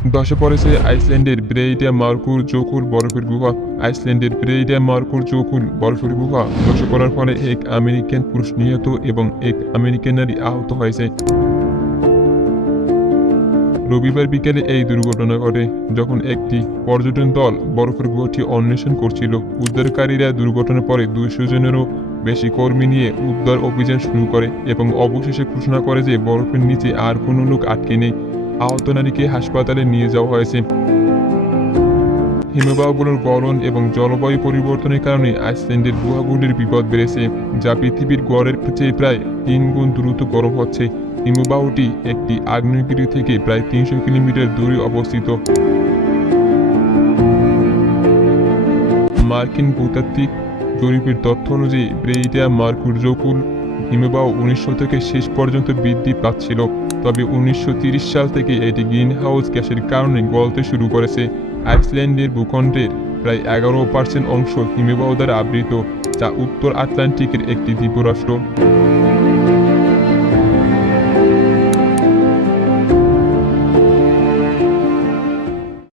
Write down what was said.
ধসে পড়েছে আইসল্যান্ডের ব্রেইডা মার্কুর জোকুর বরফের গুহা। আইসল্যান্ডের ব্রেইডা মার্কুর জোকুর বরফের গুহা ধসে পড়ার ফলে এক আমেরিকান পুরুষ নিহত এবং এক আমেরিকান নারী আহত হয়েছে। রবিবার বিকেলে এই দুর্ঘটনা ঘটে যখন একটি পর্যটন দল বরফের গুহাটি অন্বেষণ করছিল। উদ্ধারকারীরা দুর্ঘটনার পরে 200 জনেরও বেশি কর্মী নিয়ে উদ্ধার অভিযান শুরু করে এবং অবশেষে ঘোষণা করে যে বরফের নিচে আর কোনো লোক আটকে নেই। আহত নারীকে হাসপাতালে নিয়ে যাওয়া হয়েছে। হিমবাহগুলোর গলন এবং জলবায়ু পরিবর্তনের কারণে আইসল্যান্ডের গুহাগুলির বিপদ বেড়েছে, যা পৃথিবীর গড়ের চেয়ে প্রায় 3 গুণ দ্রুত গরম হচ্ছে। হিমবাহটি একটি আগ্নেয়গিরি থেকে প্রায় 300 কিলোমিটার দূরে অবস্থিত। মার্কিন ভূতাত্ত্বিক জরিপের তথ্য অনুযায়ী ব্রেইডা মার্কুর জোকুর হিমবাহ 1900 শতকের শেষ পর্যন্ত বৃদ্ধি পাচ্ছিল, তবে 1930 সাল থেকে এটি গ্রিনহাউস গ্যাসের কারণে গলতে শুরু করেছে। আইসল্যান্ডের ভূখণ্ডের প্রায় 11% অংশ হিমবাহ দ্বারা আবৃত, যা উত্তর আটলান্টিকের একটি দ্বীপরাষ্ট্র।